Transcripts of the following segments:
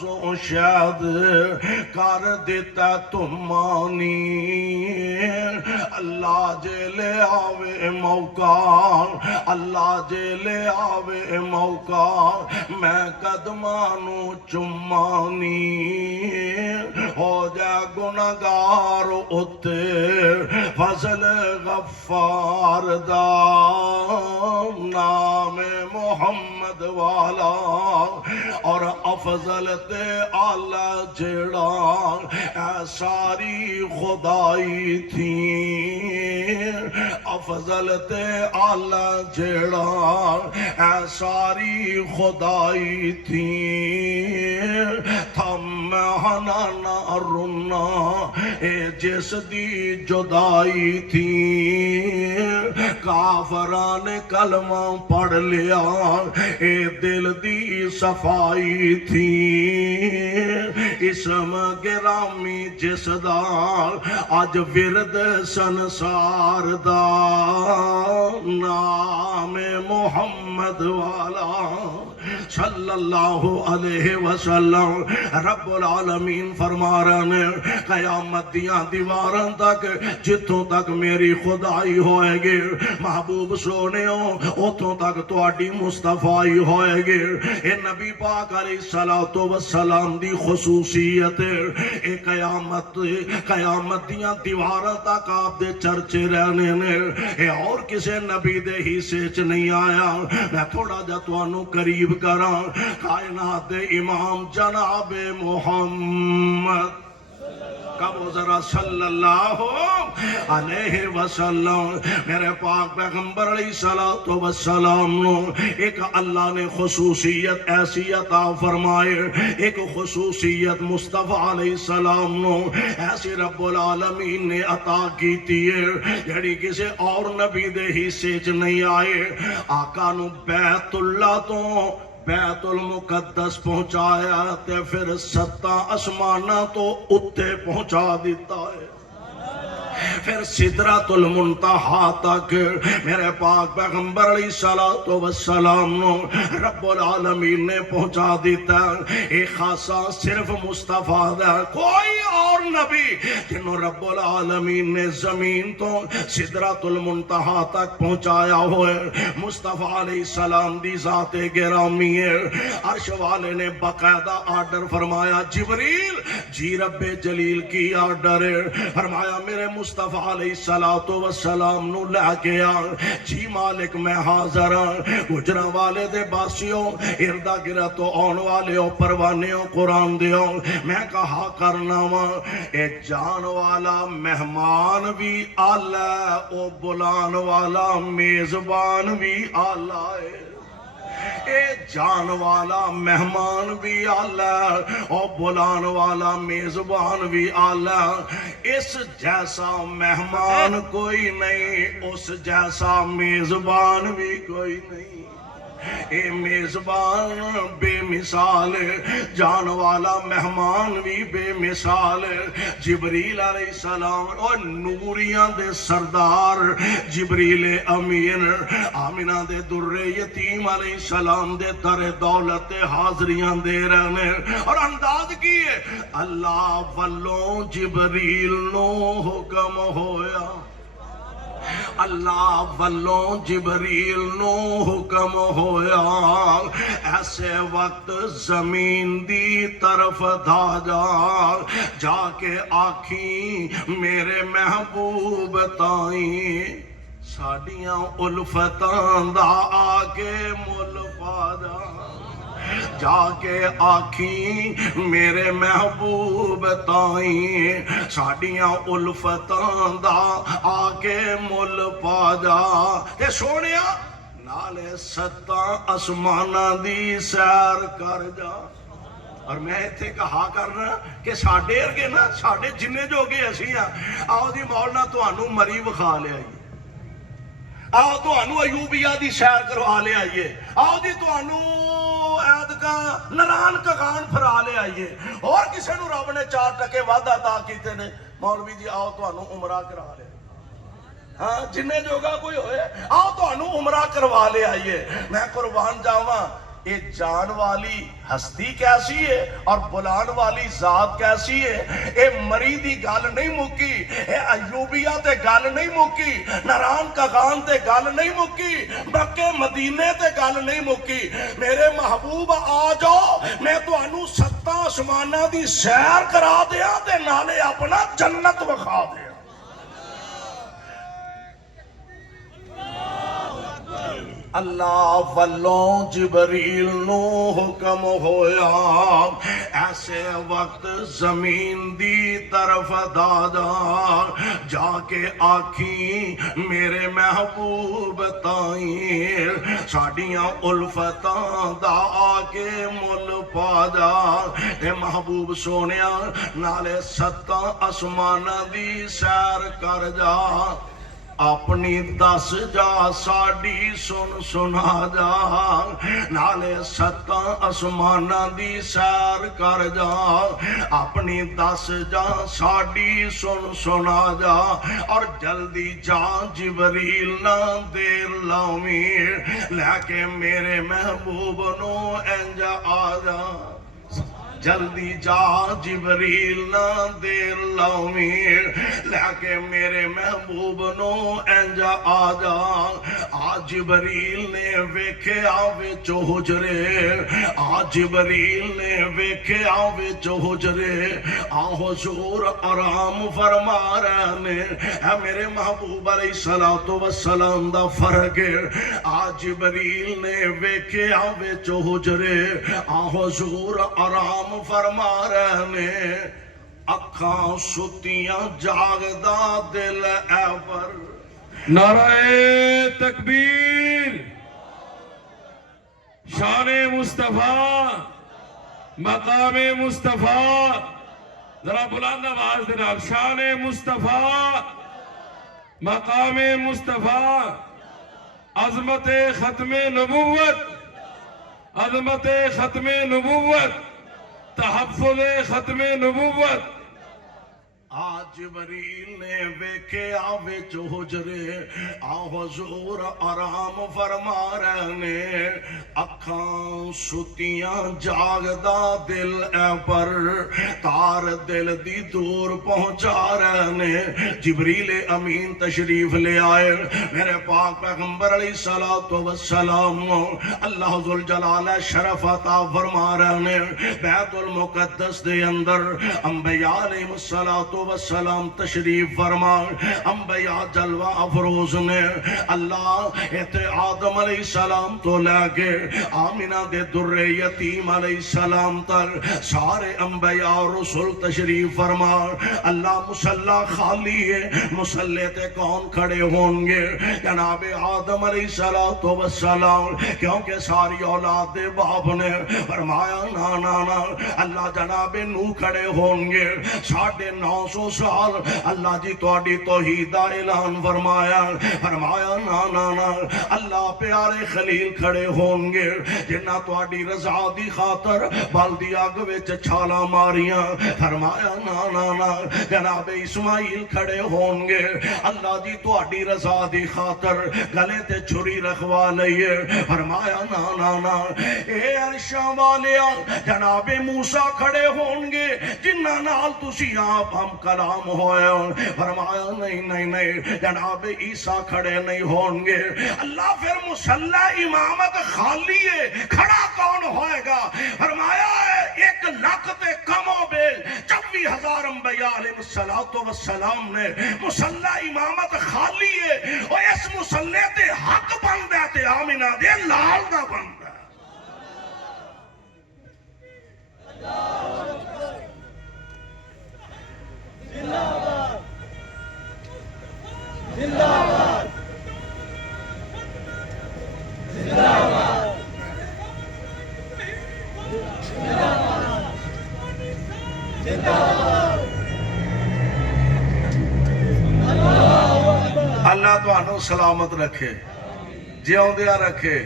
سو شاید کر دیتا تمانی اللہ جے لے آوے موقع اللہ جے لے آوے موقع میں قدمانو چمانی ہو جا گناہگار اتے فضل غفار دا نام محمد والا اور افضل تے آلہ جڑا اے ساری خدائی تھی افضل تے آلہ جڑا اے ساری خدائی تھی تھم ہنانا رنا اے جس دی جدائی تھی کافران کلمہ پڑھ لیا اے دل دی صفائی تھی اسم گرامی جس دا آج ورد سنسار دا نام محمد والا صلی اللہ علیہ وسلم رب العالمین فرما رہے ہیں قیامت دیاں دیواران تک جتوں تک میری خدائی ہوئے گی محبوب سونے ہو اتوں تک تو آڈی مصطفیٰ ہوئے گی اے نبی پاک علیہ السلام دی خصوصیت اے قیامت دیاں دیواران تک آپ دے چرچے رہنے نے اے اور کسے نبی دے ہی سیچ نہیں آیا میں تھوڑا جا تو انو قریب کراں کائنات امام جناب محمد کب ذرا صلی اللہ علیہ وسلم میرے پاک پیغمبر علیہ السلام نو ایک اللہ نے خصوصیت ایسی عطا فرمائے ایک خصوصیت مصطفیٰ علیہ السلام نو ایسی رب العالمین نے عطا کی ہے جڑی کسی اور نبی دے ہی سیچ نہیں آئے آقا نو بیت اللہ تو بیت المقدس پہنچایا تے پھر 7 آسماناں تو اتے پہنچا دیتا ہے پھر سدرۃ المنتہا تک میرے پاک پیغمبر علیہ السلام نو رب العالمین نے پہنچا دیتا ایک خاصا صرف مصطفیٰ دا کوئی اور نبی جنہوں رب العالمین نے زمین تو سدرۃ المنتہا تک پہنچایا ہوئے مصطفیٰ علیہ السلام دی ذات گرامی ہے عرش والے نے باقاعدہ آرڈر فرمایا جبریل جی رب جلیل کی آرڈر ہے فرمایا میرے مصطفیٰ علیہ السلام نو لے گیا جی مالک میں حاضر گجرہ والے دے باسیوں اردہ گرہ تو آن والے او پروانیوں قرآن دیوں میں کہا کرنا اے جان والا مہمان بھی آلہ او بلان والا میزبان بھی آلہ ہے اے جان والا مہمان بھی آلہ اور بلان والا میزبان بھی آلہ اس جیسا مہمان کوئی نہیں اس جیسا میزبان بھی کوئی نہیں اے میزبان بے مثال جان والا مہمان بھی بے مثال جبریل علیہ السلام اور نوریاں دے سردار جبریل امین آمینہ دے در یتیم علیہ السلام دے تر دولت حاضریاں دے رہنے اور انداز کیے اللہ والوں جبریل نو حکم ہویا اللہ والوں جبریل نو حکم ہویا ایسے وقت زمین دی طرف جا کے آکھیں میرے محبوب تائیں ساڑیاں الفتان دا آکے مل پا جا کے آکھیں میرے محبوب تائیں ساڑیاں الفتان دا آکے مل پا جا اے سونیا نالے 7 آسمانہ دی سیر کر جا اور میں اتھے کہا کرنا کہ ساڑھے ارگے نا ساڑھے جننے جو گے ایسی ہیں آؤ دی مولانا تو انو مری بخا لے آئیے آؤ تو انو ایوبیہ دی سیر کروا لے آئیے آؤ دی تو انو عید کا نران کا غان پھرا لے آئیے اور کسے نو رب نے 4 ٹکے وعدہ عطا کیتے نے مولوی جی آؤ تو انو عمرہ کرا لے ہاں جننے جوگا کوئی ہوئے آؤ تو انو عمرہ کروا لے آئیے میں قربان جاواں یہ جان والی ہستی کیسی ہے اور بلان والی ذات کیسی ہے. اے مری دی گل نہیں مکی, اے ایوبیہ تے گل نہیں مکی, نران کغان تے گل نہیں مکی, مکے مدینے تے گل نہیں مکی. میرے محبوب آ جاؤ, میں تانوں ستاں آسماناں دی سیر کرا دیاں تے نالے اپنا جنت وکھا دیاں. اللہ والوں جبریل نو حکم ہویا, ایسے وقت زمین دی طرف دادا, جا کے آکھیں میرے محبوب تائیں, ساڑیاں الفتاں دا آکے مل پا جا. اے محبوب سونیا نالے ستاں آسماناں دی سیر کر جا, اپنی دس جا ساڑی سنا جا, نالے ستاں آسماناں دی سیر کر جا, اپنی دس جا ساڑی سنا جا, اور جلدی جا جبریل نہ دیر لاویں, لے کے میرے محبوب نو انج آ جا. جلدی جا جبریل نہ دیر لاویں, لے کے میرے محبوب نو انج آ جا. آ جبریل نے ویکھیا وچ حجرے, آ جبریل نے ویکھیا وچ حجرے, آ حضور آرام فرما رہے نے. اے میرے محبوب علیہ الصلوۃ والسلام دا فرق ہے. آ جبریل نے ویکھیا وچ حجرے, آ حضور آرام فرما رہے نے. اکھاں ستیاں جاگدا دل اے پر. نعرہ تکبیر, شان مصطفیٰ, مقام مصطفیٰ, ذرا بلند آواز دے نال, شان مصطفیٰ, مقام مصطفیٰ, عظمت ختم نبوت, عظمت ختم نبوت, تحفظ ختم نبوت. آ جبریل نے ویکھیا وچ حجرے, آ حضور آرام فرما رہے نے. اکھاں ستیاں جاگدا دل اے پر, تار دل دی دور پہنچا رہے نے. جبریل امین تشریف لے آئے, میرے پاک پیغمبر علیہ الصلوۃ والسلام اللہ ذوالجلال شرف عطا فرما رہے نے. بیت المقدس دے اندر انبیاء علیہ الصلوۃ والسلام تشریف فرما. انبیاء جلوہ افروز نے اللہ ایتے آدم علیہ السلام تو لے کے آمینہ دے در یتیم علیہ السلام تک سارے انبیاء رسول تشریف فرما. اللہ مصلی خالی ہے, مصلی تے کون کھڑے ہوں گے؟ جناب آدم علیہ السلام, کیونکہ ساری اولاد دے باپ نے فرمایا نا نا نا. اللہ جناب نو کھڑے ہوں گے, 950 سال اللہ جی تواڈی توحید دا اعلان فرمایا. فرمایا نا نا نا. اللہ پیارے خلیل کھڑے ہوں گے جنہ تواڈی رضا دی خاطر بلدی اگ وچ چھالاں ماریاں. فرمایا نا نا نا. جناب اسماعیل کھڑے ہوں گے, اللہ جی تواڈی رضا دی خاطر گلے تے چھری رکھوا لئیے. فرمایا نا نا نا. اے عرشاں والیاں جناب موسیٰ کھڑے ہوں گے جنہ نال تسی آپ ہم کلام ہوئے. فرمایا نہیں نہیں نہیں. جناب عیسیٰ کھڑے نہیں ہوں گے. اللہ پھر مصلی امامت خالی ہے, کھڑا کون ہوئے گا؟ فرمایا 1 لاکھ تے کم و بیش 24,000 انبیاء علیہ الصلوۃ والسلام نے مصلی امامت خالی ہے. اور اس مصلی تے حق بندا تے آمینہ دے لال دا بندا. اللہ تانوں سلامت رکھے, جیوندیا رکھے.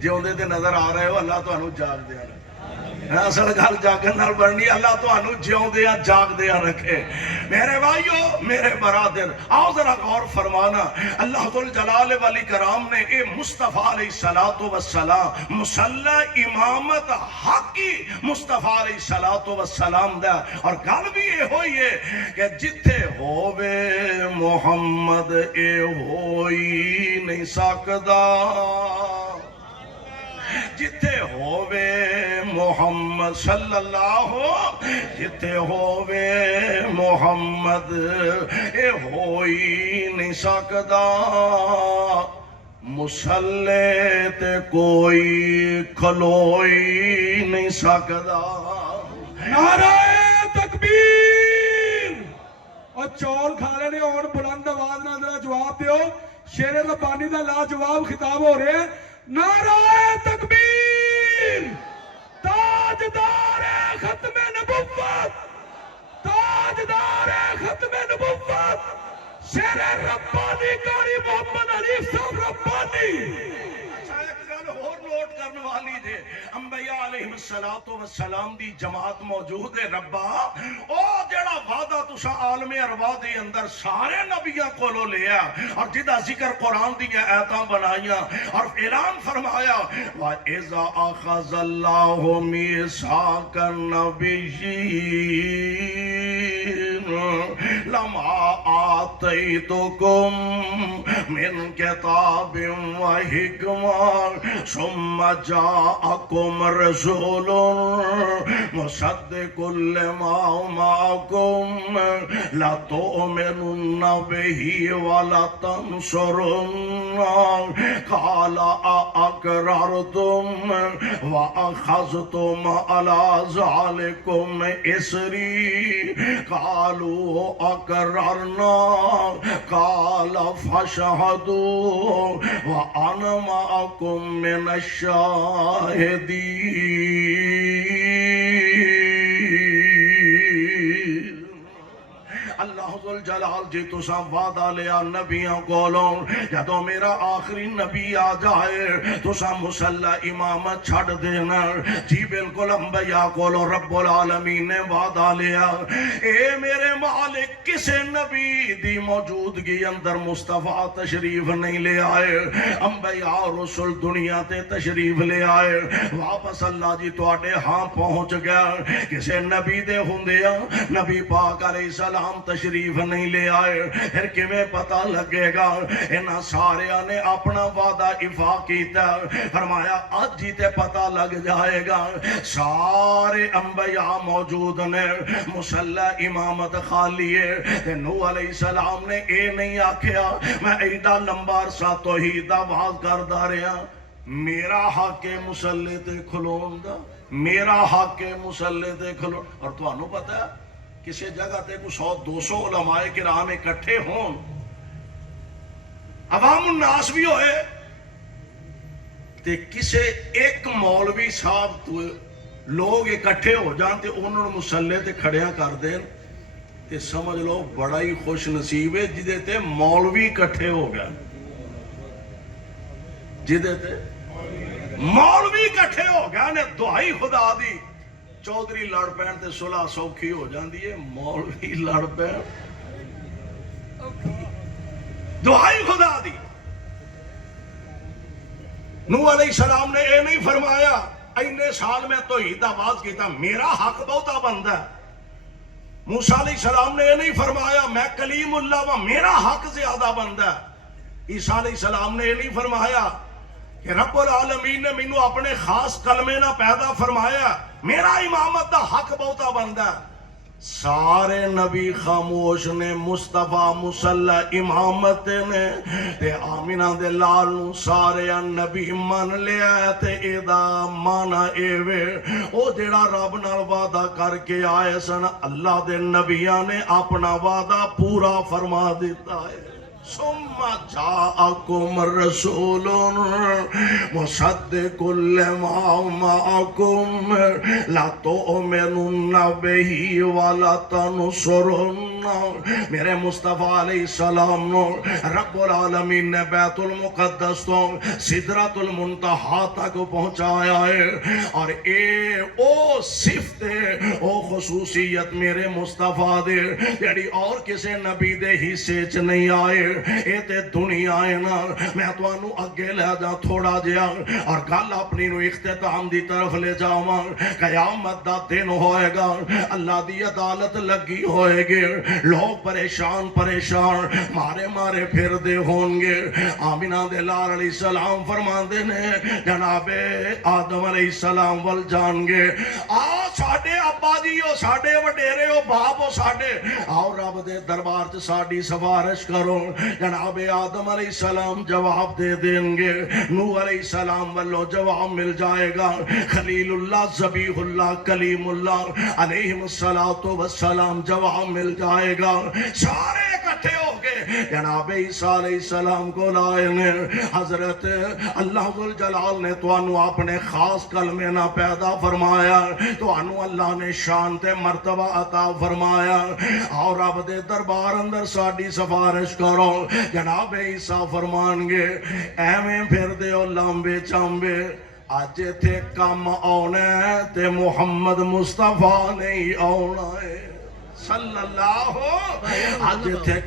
جیوندے تے نظر آ رہے ہو, اللہ تانوں جاگ دیا رکھے. اصل گل جاگن نال بننی اللہ تانوں جیوندیاں جاگدیاں رکھے میرے بھائیو میرے برادر آؤ ذرا غور فرمانا اللہ ذوالجلال والاکرام نے اے مصطفیٰ علیہ السلام مصلی امامت حقی مصطفیٰ علیہ السلام دا اور گل بھی یہ ہوئی ہے کہ جتھے ہووے محمد اے ہوئی نہیں سکدا جتھے ہووے محمد صلی اللہ جتھے ہووے محمد اے ہوئی نہیں سکدا مسلے تے کوئی کھلوئی نہیں سکدا نعرہ تکبیر اور چول کھا لینے اور بلند آواز نہ ذرا جواب دیو شیر ربانی دا لاجواب خطاب ہو رہے ہیں نعرہ تکبیر تاجدار ختم نبوت تاجدار ختم نبوت شیر ربانی قاری محمد علی صاحب ربانی اور نوٹ کرنے والی دے انبیاء علیہ السلام دی جماعت موجود ہے ربا او جڑا وعدہ تسا عالم ارواح دے اندر سارے نبیاں کولو لیا اور جدا ذکر قرآن دی آیتاں بنائیاں اور اعلان فرمایا وَإِذَا أَخَذَ اللَّهُ مِيثَاقَ النَّبِيِّينَ لَمَا آتَيْتُكُم مِّن كِتَابٍ وَحِكْمَةٍ ثم جاءكم رسول مصدق لما معكم لتؤمنن به ولتنصرن قال أأقررتم وأخذتم على ذلكم إصري قالوا أقررنا قال فاشهدوا وأنا معكم من الشاهدين اللہ ذوالجلال جی تساں وعدہ لیا نبیاں کولوں جدو میرا آخری نبی آ جائے تساں مسلح امامت چھڑ دینا جی بالکل انبیاء کولوں رب العالمین نے وعدہ لیا اے میرے مالک کسے نبی دی موجودگی اندر مصطفیٰ تشریف نہیں لے آئے انبیاء رسول دنیا تے تشریف لے آئے واپس اللہ جی تواڈے ہاں پہنچ گیا کسے نبی دے ہوندیا نبی پاک علیہ السلام تشریف نہیں لے آئے پھر کیویں پتہ لگے گا انہاں ساریاں نے اپنا وعدہ ایفا کیتا فرمایا اج ہی تے پتہ لگ جائے گا سارے انبیاء موجود نے مسلح امامت خالی ہے تے نوح علیہ السلام نے اے نہیں آکھیا میں ایڈا لمبا عرصہ توحید دا واز کردا رہا میرا حق مسلح تے کھلون دا میرا حق مسلح تے کھلون اور تانوں پتہ ہے کسی جگہ تے کو 100-200 علماء کرام اکٹھے ہون عوام الناس بھی ہوئے تے کسے ایک مولوی صاحب تو لوگ اکٹھے ہو جان تے انہوں نے مسلح تے کھڑیا کر دیں تے سمجھ لو بڑا ہی خوش نصیب ہے جدے تے مولوی اکٹھے ہو گیا جدے تے مولوی اکٹھے ہو گیا نے دعائی خدا دی چودھری لڑ پین تے صلح سوکھی ہو جاندی ہے مولوی لڑ پین دعائی خدا دی نوح علیہ السلام نے اے نہیں فرمایا اینے سال میں توحید آواز کیتا میرا حق بہتا بندہ ہے موسیٰ علیہ السلام نے اے نہیں فرمایا میں کلیم اللہ و میرا حق زیادہ بندہ ہے عیسیٰ علیہ السلام نے اے نہیں فرمایا کہ رب العالمین نے مینوں اپنے خاص کلمے نہ پیدا فرمایا میرا امامت دا حق بہتا بندہ ہے سارے نبی خاموش نے مصطفیٰ مسلح امامت نے تے آمینہ دے لال نو سارے نبی من لیا ہے تے ایدہ مانا ایوے او جیڑا رب نال وعدہ کر کے آئے سن اللہ دے نبیان نے اپنا وعدہ پورا فرما دیتا ہے ثم جاءكم رسول مصدق لما معكم لتؤمنن به ولتنصرن. میرے مصطفیٰ علیہ السلام نو رب العالمین نے بیت المقدس تو سدرۃ المنتہا تک پہنچایا ہے، اور او صفت او خصوصیت میرے مصطفیٰ دے جڑی اور کسے نبی دے حصے چ نہیں آئے. اے تے دنیا ہے نا. میں توانو اگے لے جا تھوڑا جیا اور گل اپنی نو اختتام دی طرف لے جاواں. قیامت دا دن ہوئے گا، اللہ دی عدالت لگی ہوئے گی، لوگ پریشان مارے مارے پھر دے ہون گے. آمینہ دے لال علیہ السلام فرمان دے نے جناب آدم علیہ السلام ول جان گے. ساڈے ابا جی ہو، ساڈے وڈیرے ہو، باپ ہو ساڈے، آؤ رب دے دربار چ ساڈی سفارش کرو. جناب آدم علیہ السلام جواب دے دیں گے، نوح علیہ السلام والو جواب مل جائے گا، خلیل اللہ ذبیح اللہ کلیم اللہ علیہ السلام جواب مل جائے گا. سارے اکٹھے ہو گئے جناب عیسیٰ علیہ السلام کو لائے نے. حضرت اللہ ذوالجلال نے توانو اپنے خاص کلمے نہ پیدا فرمایا، توانو اللہ نے شان تے مرتبہ عطا فرمایا. اور رب دے دربار اندر ساڈی سفارش کرو. جناب عیسیٰ فرمان گے ایویں پھر دیو لامبے چامبے، اج تھے کم آنا ہے تے محمد مصطفیٰ نہیں آنا ہے صلی اللہ. اج تھے